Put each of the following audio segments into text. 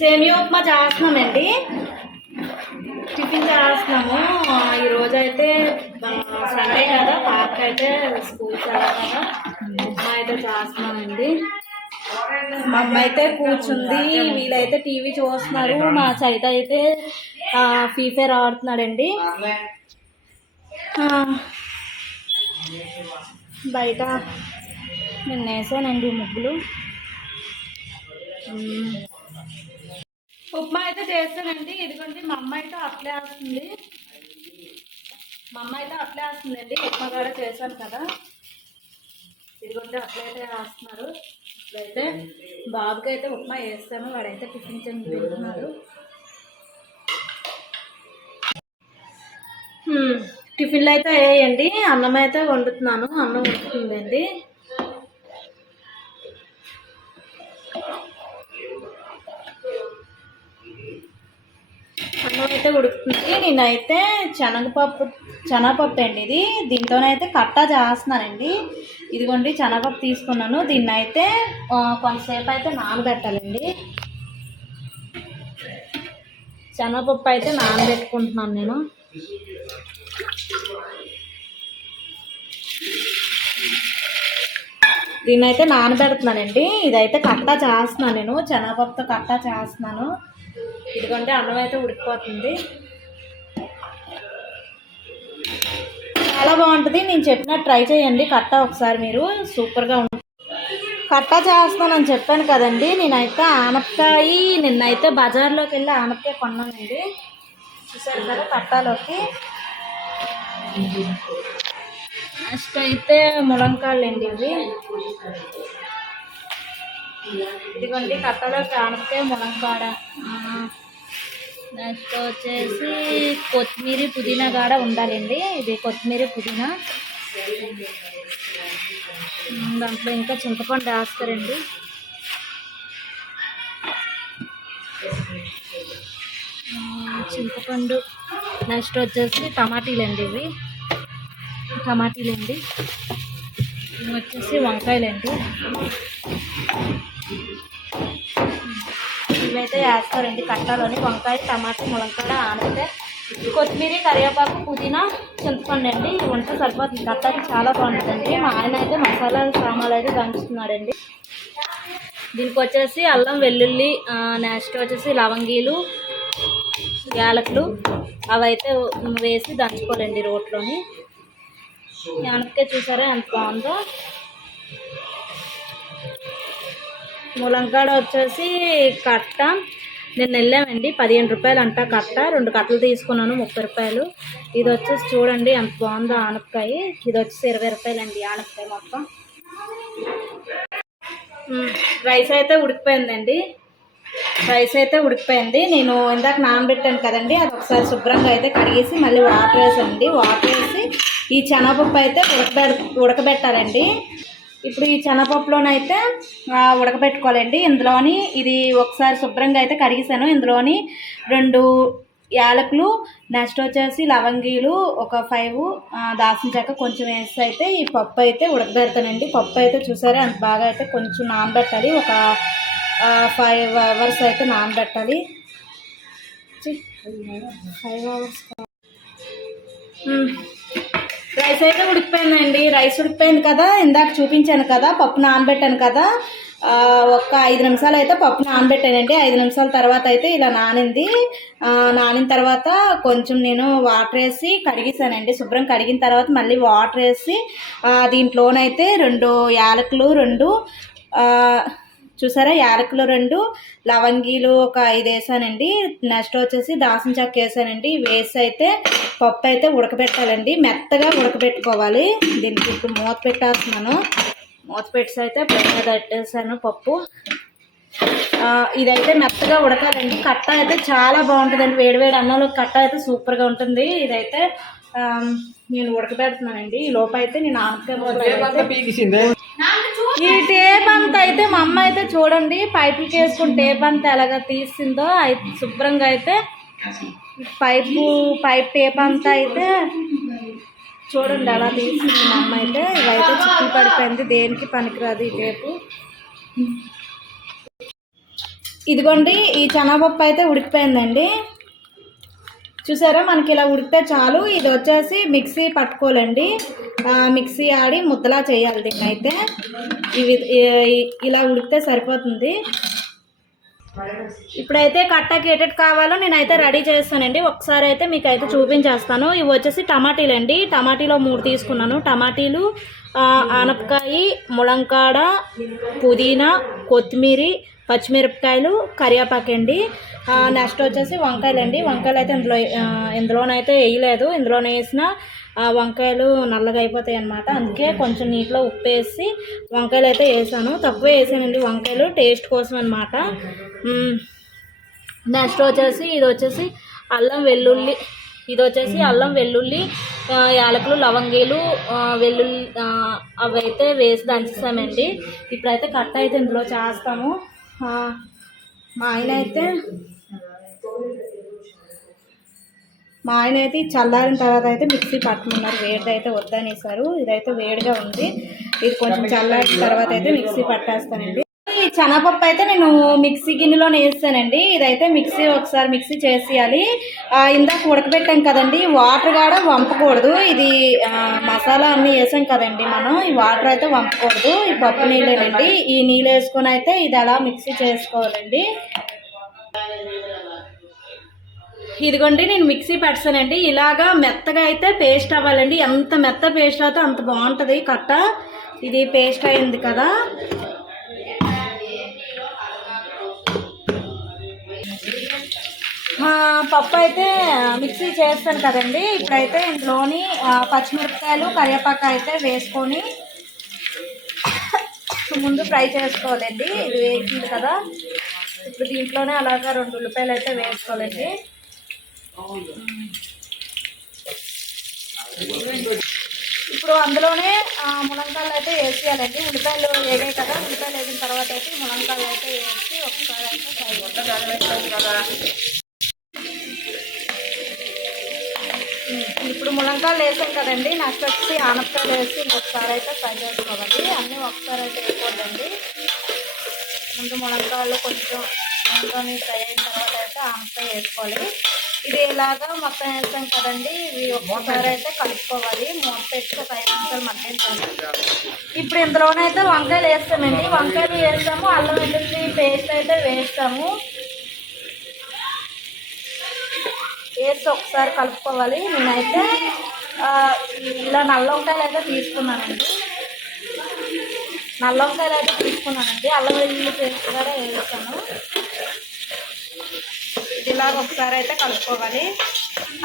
సేమియా ఉప్మా చేస్తున్నామండి. టిఫిన్ చేస్తున్నాము. ఈరోజైతే సండే కదా, పాపకి అయితే స్కూల్కి వెళ్ళాలి కదా, ఉప్మా అయితే చేస్తున్నామండి. మా అమ్మ అయితే కూర్చుంది, వీళ్ళైతే టీవీ చూస్తున్నారు. మా చైత అయితే ఫ్రీ ఫైర్ ఆడుతున్నాడండి. బయట నేను వేసానండి ముగ్గులు. ఉప్మా అయితే చేస్తానండి. ఇదిగోండి మా అమ్మ అయితే అట్లే వేస్తుంది. వేస్తుందండి. ఉప్మా కూడా చేశాను కదా, ఇదిగోండి అట్లయితే వేస్తున్నారు. ఇప్పుడైతే బాబుకి అయితే ఉప్మా వేస్తాను, వాడైతే టిఫిన్ తింటున్నాడు. టిఫిన్లు అయితే వేయండి. అన్నం అయితే వండుతున్నాను, అన్నం వండుతుందండి. అన్నం అయితే ఉడుకుతుంది. నేనైతే శనగపప్పు అండి ఇది, దీంతోనైతే కట్టా చేస్తున్నానండి. ఇదిగోండి శనగపప్పు తీసుకున్నాను, దీన్ని అయితే కొంతసేపు అయితే నానబెట్టాలండి. శనగపప్పు అయితే నానబెట్టుకుంటున్నాను నేను. దీన్ని అయితే నానబెడుతున్నానండి. ఇదైతే కట్టా చేస్తున్నాను నేను, శనగపప్పుతో కట్టా చేస్తున్నాను. ఇదిగోండి అన్నం అయితే ఉడికిపోతుంది. చాలా బాగుంటుంది, నేను చెప్పినట్టు ట్రై చేయండి. కట్టా ఒకసారి మీరు సూపర్గా ఉంటుంది. కట్టా చేస్తానని చెప్పాను కదండి. నేనైతే ఆనపకాయ నిన్నైతే బజార్లోకి వెళ్ళి ఆనపకాయ కొన్నానండి. చూసారు కదా కట్టాలోకి. నెక్స్ట్ అయితే ములంకాయలు అండి ఇవి. ఇదిగోండి కట్టలోకి ఆనపకాయ ములంకాడ. నెక్స్ట్ వచ్చేసి కొత్తిమీర పుదీనా కూడా ఉండాలండి. ఇది కొత్తిమీర పుదీనా, దాంట్లో ఇంకా చింతపండు వేస్తారండి. చింతపండు. నెక్స్ట్ వచ్చేసి టమాటీలండి ఇవి, టమాటీలండి. ఇవి వచ్చేసి వంకాయలండి. ఇవైతే వేస్తారండి కట్టాలని. వంకాయ, టమాటా, ములంకాడ, ఆనపకాయ, కొత్తిమీర, కరివేపాకు, పుదీనా, చింతపండు అండి. ఇవి ఉంటే సరిపోతుంది. కట్టాకి చాలా బాగుంటుందండి. మా ఆయన అయితే మసాలా సామాన్లు అయితే దంచుతున్నాడండి. దీనికి వచ్చేసి అల్లం, వెల్లుల్లి, నెక్స్ట్ వచ్చేసి లవంగీలు, యాలకులు అవైతే వేసి దంచుకోవాలండి రోట్లోని. ఆనపకాయ చూసారా ఎంత బాగుందో. ములంకాడ వచ్చేసి కట్ట నేను వెళ్ళామండి, 15 రూపాయలు అంట కట్ట. 2 కట్టలు తీసుకున్నాను, 30 రూపాయలు. ఇది వచ్చేసి చూడండి ఎంత బాగుందో ఆనపకాయ. ఇది వచ్చేసి 20 రూపాయలు అండి ఆనపకాయ మొత్తం. రైస్ అయితే ఉడికిపోయిందండి. నేను ఇందాక నానబెట్టాను కదండి, అది ఒకసారి శుభ్రంగా అయితే కడిగేసి మళ్ళీ వాటర్ వేసానండి. వాటర్ వేసి ఈ శనగపప్పు అయితే ఉడకబెట్టాలండి. ఇప్పుడు ఈ శనగపప్పులోనైతే ఉడకబెట్టుకోవాలండి. ఇందులోని ఇది ఒకసారి శుభ్రంగా అయితే కడిగేసాను. ఇందులోని 2 యాలకులు, నెక్స్ట్ వచ్చేసి లవంగీలు ఒక 5, దాల్చిన చెక్క కొంచెం వేసి అయితే ఈ పప్పు అయితే ఉడకబెడతానండి. పప్పు అయితే చూసారా అంత బాగా అయితే కొంచెం నానబెట్టాలి. ఒక 5 అవర్స్ అయితే నానబెట్టాలి. 5 అవర్స్. రైస్ అయితే ఉడికిపోయిందండి. రైస్ ఉడికిపోయింది కదా, ఇందాక చూపించాను కదా పప్పు నానబెట్టాను కదా, ఒక 5 నిమిషాలు అయితే పప్పు నానబెట్టానండి. 5 నిమిషాల తర్వాత అయితే ఇలా నానింది. నానిన తర్వాత కొంచెం నేను వాటర్ వేసి కడిగేసానండి. శుభ్రం కడిగిన తర్వాత మళ్ళీ వాటర్ వేసి దీంట్లోనైతే 2 యాలకులు, 2 చూసారా యాలకులు, 2 లవంగీలు ఒక 5 వేసానండి. నెక్స్ట్ వచ్చేసి దాల్చిన చెక్క వేసానండి. వేసి అయితే పప్పు అయితే ఉడకబెట్టాలండి, మెత్తగా ఉడకబెట్టుకోవాలి. దీనికి ఇప్పుడు మూత పెట్టేస్తున్నాను. మూత పెట్టి అయితే పొయ్యి మీద పెట్టేసాను పప్పు. ఇదైతే మెత్తగా ఉడకాలండి. కట్ట అయితే చాలా బాగుంటుందండి, వేడివేడి అన్నంలో కట్ట అయితే సూపర్గా ఉంటుంది. ఇదైతే నేను ఉడకబెడుతున్నానండి. ఈ లోపు అయితే నేను ఆనపకాయ ఈ టేప్ అంతా అయితే మా అమ్మ అయితే చూడండి పైపులకి వేసుకుని టేప్ అంతా ఎలాగ తీసిందో అయితే శుభ్రంగా అయితే పైప్ టేప్ అంతా అయితే చూడండి అలా తీసింది మా అమ్మ అయితే. ఇవైతే చిక్కులు పడిపోయింది, దేనికి పనికిరాదు ఈ టేపు. ఇదిగోండి ఈ శనగపప్పు అయితే ఉడికిపోయిందండి. చూసారా, మనకి ఇలా ఉడికితే చాలు. ఇది వచ్చేసి మిక్సీ పట్టుకోవాలండి. మిక్సీ ఆడి ముద్దలా చేయాలి దీన్ని అయితే. ఇవి ఇలా ఉడికితే సరిపోతుంది. ఇప్పుడైతే కట్టకి ఏటెట్ కావాలో నేనైతే రెడీ చేస్తానండి. ఒకసారి అయితే మీకు అయితే చూపించేస్తాను. ఇవి వచ్చేసి టమాటీలు అండి. టమాటీలో 3 తీసుకున్నాను. టమాటీలు, ఆనపకాయ, ములంకాడ, పుదీనా, కొత్తిమీర, పచ్చిమిరపకాయలు, కరివేపాకు అండి. నెక్స్ట్ వచ్చేసి వంకాయలు అండి. వంకాయలు అయితే ఇందులోనైతే వేయలేదు. ఇందులోనే వేసిన వంకాయలు నల్లగా అయిపోతాయి అన్నమాట. అందుకే కొంచెం నీటిలో ఉప్పు వేసి వంకాయలు అయితే వేసాను. తక్కువే వేసానండి వంకాయలు, టేస్ట్ కోసం అనమాట. నెక్స్ట్ వచ్చేసి ఇది వచ్చేసి అల్లం వెల్లుల్లి. ఇది వచ్చేసి అల్లం వెల్లుల్లి, యాలకులు, లవంగీలు, వెల్లుల్లి అవి అయితే వేసి దంచేసామండి. ఇప్పుడైతే కట్ట అయితే ఇందులో చేస్తాము. మా ఆయన అయితే చల్లారిన తర్వాత అయితే మిక్సీ పట్టుకున్నారు. వేడిది అయితే వద్దనేసారు. ఇదైతే వేడిగా ఉంది. ఇది కొంచెం చల్లారిన తర్వాత అయితే మిక్సీ పట్టేస్తానండి. ఈ శనగపప్పు అయితే నేను మిక్సీ గిన్నెలో వేస్తానండి. ఇదైతే ఒకసారి మిక్సీ చేసేయాలి. ఇందాక ఉడకబెట్టాం కదండి, వాటర్ కూడా వంపకూడదు. ఇది మసాలా అన్నీ వేసాం కదండి మనం, ఈ వాటర్ అయితే వంపకూడదు. ఈ పప్పు నీళ్ళేనండి. ఈ నీళ్ళు వేసుకొని అయితే ఇది అలా మిక్సీ చేసుకోవాలండి. ఇదిగోండి నేను మిక్సీ పెడతానండి. ఇలాగా మెత్తగా అయితే పేస్ట్ అవ్వాలండి. ఎంత మెత్త పేస్ట్ అయితే అంత బాగుంటుంది కట్ట. ఇది పేస్ట్ అయింది కదా. పప్పు అయితే మిక్సీ చేస్తాను కదండి. ఇప్పుడైతే ఇందులోని పచ్చిమిరపకాయలు, కరివేపాకు అయితే వేసుకొని ముందు ఫ్రై చేసుకోవాలండి. ఇది వేసింది కదా. ఇప్పుడు దీంట్లోనే అలాగా 2 ఉల్లిపాయలు అయితే వేసుకోవాలండి. ఇప్పుడు అందులోనే ములంకాయలు అయితే వేసేయాలండి. ఉల్లిపాయలు వేగాయి కదా, ఉల్లిపాయలు వేసిన తర్వాత అయితే ములంకాయలు అయితే వేసి ఒకసారి అయితే ఇప్పుడు ములంకాయలు వేసాం కదండి. నెక్స్ట్ వచ్చి ఆనపకాయలు వేసి ఇంకొకసారి అయితే ఫ్రై చేసుకోవాలి. అన్నీ ఒకసారి అయితే వేసుకోవద్దండి. ముందు ములంకాయలు కొంచెం ఫ్రై అయిన తర్వాత అయితే ఆనపకాయ వేసుకోవాలి. ఇది ఇలాగా మొత్తం వేస్తాం కదండి. ఇవి ఒక్కసారి అయితే కలుపుకోవాలి. మూత పెట్టి ఒక 5 నిమిషాలు మగ్గించాలి. ఇప్పుడు ఇందులోనైతే వంకాయలు వేస్తామండి. వంకాయలు వేస్తాము, అల్లం వెల్లుల్లి పేస్ట్ అయితే వేస్తాము. వేసి ఒకసారి కలుపుకోవాలి. నేనైతే ఇలా నల్ల వంకాయలు అయితే తీసుకున్నానండి. అల్లం వెల్లుల్లి పేస్ట్ కూడా వేస్తాను. ఇలాగ ఒకసారి అయితే కలుపుకోవాలి.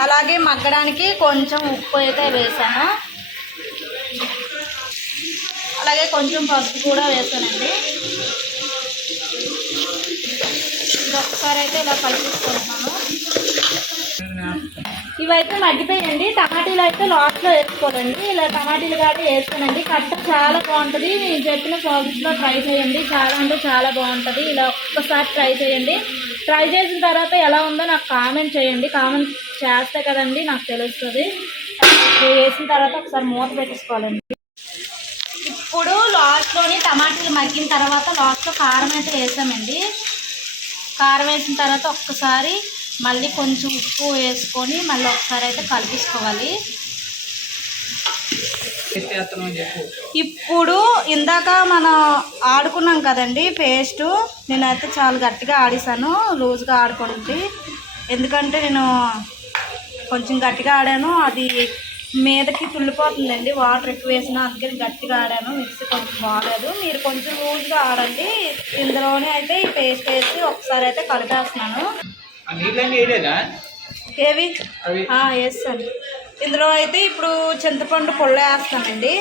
అలాగే మగ్గడానికి కొంచెం ఉప్పు అయితే వేసాను. అలాగే కొంచెం పసుపు కూడా వేసానండి. ఇది ఒకసారి అయితే ఇలా కలిపిస్తున్నాను. ఇవైతే మగ్గిపోయండి. టమాటీలు అయితే లాస్ట్లో వేసుకోవాలండి. ఇలా టమాటీలు కాబట్టి వేస్తానండి. కట్ట చాలా బాగుంటుంది. నేను చెప్పిన ప్రాసెస్లో ట్రై చేయండి. చాలా అంటే చాలా బాగుంటుంది. ఇలా ఒక్కసారి ట్రై చేయండి. ట్రై చేసిన తర్వాత ఎలా ఉందో నాకు కామెంట్ చేయండి. కామెంట్ చేస్తే కదండి నాకు తెలుస్తుంది. వేసిన తర్వాత ఒకసారి మూత పెట్టేసుకోవాలండి. ఇప్పుడు లాస్ట్లోని టమాటీలు మగ్గిన తర్వాత లాస్ట్లో కారం అయితే వేసామండి. కారం వేసిన తర్వాత ఒక్కసారి మళ్ళీ కొంచెం ఉప్పు వేసుకొని మళ్ళీ ఒకసారి అయితే కలిపేసుకోవాలి. ఇప్పుడు ఇందాక మనం ఆడుకున్నాం కదండి పేస్టు, నేనైతే చాలా గట్టిగా ఆడేసాను. లూజ్గా ఆడుకుంటుంది. ఎందుకంటే నేను కొంచెం గట్టిగా ఆడాను. అది మీదకి తుల్లిపోతుందండి వాటర్ ఎక్కువ వేసినా. అందుకని గట్టిగా ఆడాను. మిక్సీ కొంచెం బాగాలేదు. మీరు కొంచెం లూజ్గా ఆడండి. ఇందులోనే అయితే ఈ పేస్ట్ వేసి ఒకసారి అయితే కలిపేస్తున్నాను. ఏవి వేస్తాను. ఇందులో అయితే ఇప్పుడు చింతపండు పుల్ల వేస్తానండి.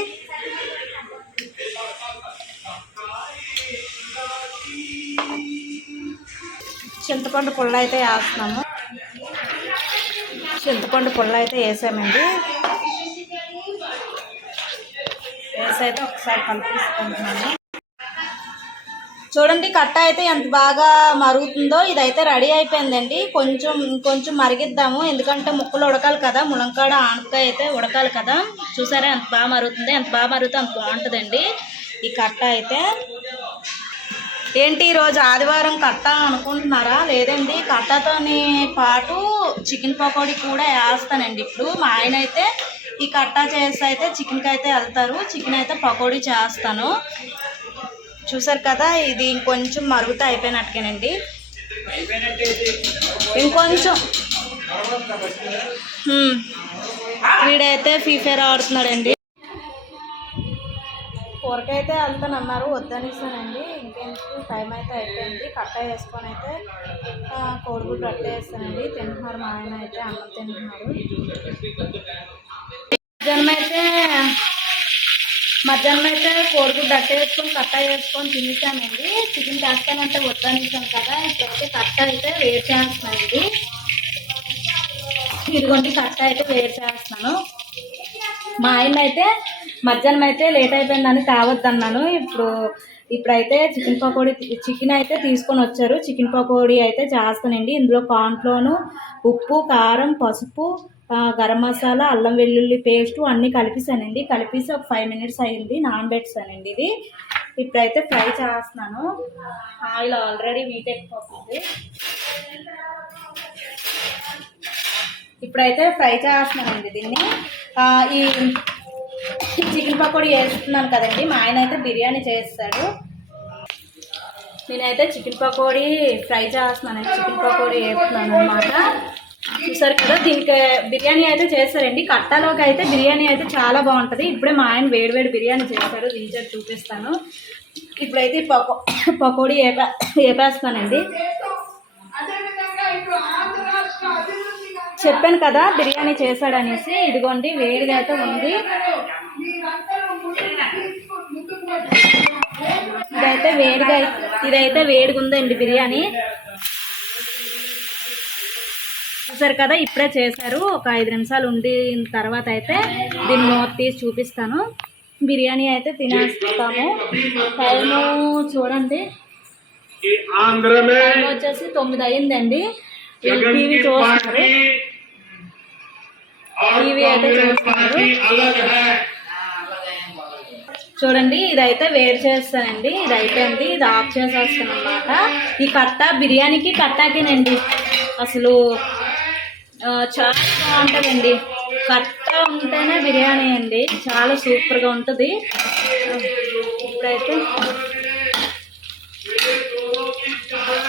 చింతపండు పుల్ల అయితే వేస్తున్నాము. చింతపండు పుల్ల అయితే వేసామండి. వేసి అయితే ఒకసారి కలిపేసుకుంటున్నాను. చూడండి కట్ట అయితే ఎంత బాగా మరుగుతుందో. ఇదైతే రెడీ అయిపోయిందండి. కొంచెం మరిగిద్దాము. ఎందుకంటే ముక్కలు ఉడకాలి కదా, ములంకాడ ఆనపకాయ అయితే ఉడకాలి కదా. చూసారా ఎంత బాగా మరుగుతుంది. ఎంత బాగా మరుగుతుంది అంత బాగుంటుందండి ఈ కట్ట అయితే. ఏంటి ఈరోజు ఆదివారం కట్ట అనుకుంటున్నారా? లేదండి, కట్టతోని పాటు చికెన్ పకోడీ కూడా వేస్తానండి. ఇప్పుడు మా ఆయన అయితే ఈ కట్ట చేసి అయితే చికెన్కి అయితే వెళ్తారు, చికెన్ అయితే పకోడీ చేస్తాను. చూసారు కదా, ఇది ఇంకొంచెం మరుగుతా అయిపోయినట్టుగానండి. ఇంకొంచెం వీడైతే ఫ్రీ ఫైర్ ఆడుతున్నాడండి. కూరకైతే వెళ్తాను అన్నారు, వద్దనిస్తానండి. ఇంకెందుకు, టైం అయితే అయిపోయింది. కట్ట వేసుకొని అయితే కోడిగుడ్డు రొట్టె వేస్తానండి. తింటున్నారు మా ఆయన అయితే, అన్నం తింటున్నారు. మధ్యాహ్నం అయితే కోడిగుడ్డు అట్ట వేసుకొని కట్ట వేసుకొని తినేసానండి. చికెన్ చేస్తానంటే వద్దనిస్తాను కదా, ఇప్పుడైతే కట్ట అయితే వేడి చేస్తానండి. ఇదిగోండి కట్ట అయితే వేడి చేస్తున్నాను. మా ఆయన అయితే మధ్యాహ్నం అయితే లేట్ అయిపోయిందని తేవద్దన్నాను. ఇప్పుడైతే చికెన్ అయితే తీసుకొని వచ్చారు. చికెన్ పకోడీ అయితే చేస్తానండి. ఇందులో కార్న్ఫ్లోర్, ఉప్పు, కారం, పసుపు, గరం మసాలా, అల్లం వెల్లుల్లి పేస్టు అన్నీ కలిపేసానండి. కలిపేసి ఒక 5 minutes అయింది నానబెట్టానండి. ఇది ఇప్పుడైతే ఫ్రై చేస్తున్నాను. ఆయిల్ ఆల్రెడీ వీటెక్కిపోతుంది. ఇప్పుడైతే ఫ్రై చేస్తున్నానండి దీన్ని. ఈ చికెన్ పకోడీ వేస్తున్నాను కదండి, మా ఆయన అయితే బిర్యానీ చేస్తాడు. నేనైతే చికెన్ పకోడీ ఫ్రై చేస్తున్నానండి. చికెన్ పకోడీ వేస్తున్నాను అనమాట. చూసారు కదా, దీనికి బిర్యానీ అయితే చేస్తారండి. కట్టలోకి అయితే బిర్యానీ అయితే చాలా బాగుంటుంది. ఇప్పుడే మా ఆయన వేడివేడి బిర్యానీ చేశారు, దీని చూపిస్తాను. ఇప్పుడైతే పకోడీ వేపేస్తానండి. చెప్పాను కదా బిర్యానీ చేశాడనేసి. ఇదిగోండి వేడిగా అయితే ఉంది. ఇదైతే వేడిగా ఉందండి బిర్యానీ. చూసారు కదా, ఇప్పుడే చేశారు. ఒక 5 నిమిషాలు ఉండిన తర్వాత అయితే దీన్ని మూత తీసి చూపిస్తాను. బిర్యానీ అయితే తినేస్తాము. టైము చూడండి, టైం వచ్చేసి 9 అయిందండి. టీవీ చూస్తున్నారు, టీవీ అయితే చూస్తున్నారు. చూడండి, ఇదైతే వేడి చేస్తానండి. ఇది అయిపోయింది, ఇది ఆఫ్ చేసేస్తాను అనమాట. ఈ కట్ట బిర్యానీకి కట్టాకేనండి అసలు చాలా బాగుంటుందండి. కట్ట ఉంటేనే బిర్యానీ అండి, చాలా సూపర్గా ఉంటుంది. ఇప్పుడైతే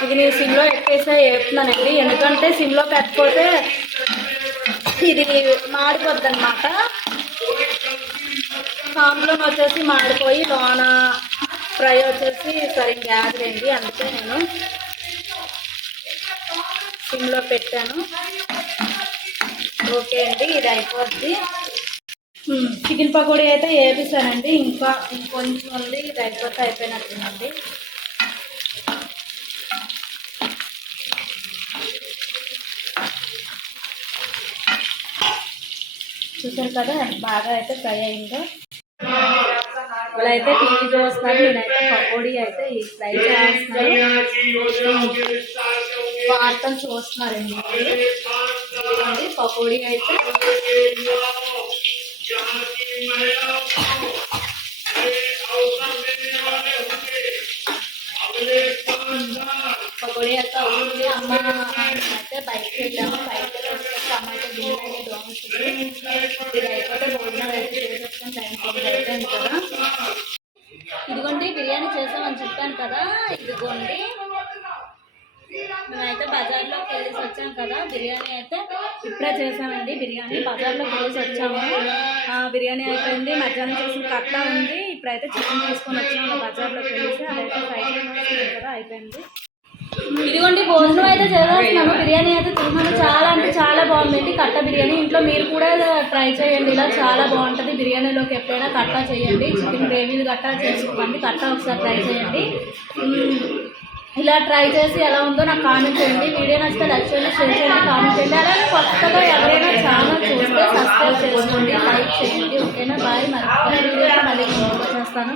ఇది నేను సిమ్లో ఎక్కేసా వేపుతున్నానండి. ఎందుకంటే సిమ్లో పెట్టకపోతే ఇది మాడిపోద్ది అనమాట. సాంబ్లోన్ వచ్చేసి మాడిపోయి లోన ఫ్రై వచ్చేసి సరిగ్గా ఆగలేండి, అందుకే నేను సిమ్లో పెట్టాను. ఓకే అండి, ఇది అయిపోద్ది. చికెన్ పకోడీ అయితే వేపిస్తానండి. ఇంకొంచెం ఉంది, ఇది అయిపోతే అయిపోయినట్టుందండి. చూసారు కదా, బాగా అయితే ఫ్రై అయిందో. వాళ్ళైతే టీవీ చూస్తున్నారు, నేనైతే పకోడీ అయితే ఫ్రై చేస్తున్నాను. వార్తలు చూస్తున్నారండి. పకోడీ అయితే అవుతుంది. అమ్మ అయితే బయటకు వెళ్ళాము. బయటకు వచ్చేసి అమ్మ అయితే బిర్యానీ దోమస్తుంది. ఇది అయిపోతే భోజనం అయితే చేసేస్తాం. టైం అయిపోయింది కదా. ఇదిగోండి బిర్యానీ చేసామని చెప్పాను కదా, ఇదిగోండి మేమైతే బజార్లోకి వెళ్ళేసి వచ్చాం కదా. బిర్యానీ అయితే ఇప్పుడే చేసామండి. బిర్యానీ బజార్లోకి వెళ్ళేసి వచ్చాము. బిర్యానీ అయిపోయింది. మధ్యాహ్నం చేసిన కట్ట ఉంది. ఇప్పుడైతే చికెన్ తీసుకొని వచ్చాము బజార్లోకి వెళ్ళేసి. అదైతే ఫ్రై చేసేసాం కదా, అయిపోయింది. ఇదిగోండి భోజనం అయితే చేసేస్తున్నాము. బిర్యానీ అయితే తిన్నాను, చాలా అంటే చాలా బాగుందండి కట్ట బిర్యానీ. ఇంట్లో మీరు కూడా ట్రై చేయండి, ఇలా చాలా బాగుంటుంది. బిర్యానీలోకి ఎప్పుడైనా కట్ట చేయండి. చికెన్ గ్రేవీలు కట్ట చేసుకోండి, కట్ట ఒకసారి ట్రై చేయండి. ఇలా ట్రై చేసి ఎలా ఉందో నాకు కామెంట్ చేయండి. వీడియో నచ్చితే లైక్ చేయండి, షేర్ చేయండి, కామెంట్ చేయండి. అలాగే కొత్తగా ఎవరైనా ఛానల్ చూస్తే సబ్స్క్రైబ్ చేసుకోండి, లైక్ చేయండి. ఓకేనా, బాయ్. మరి వీడియో మళ్ళీ చేస్తాను.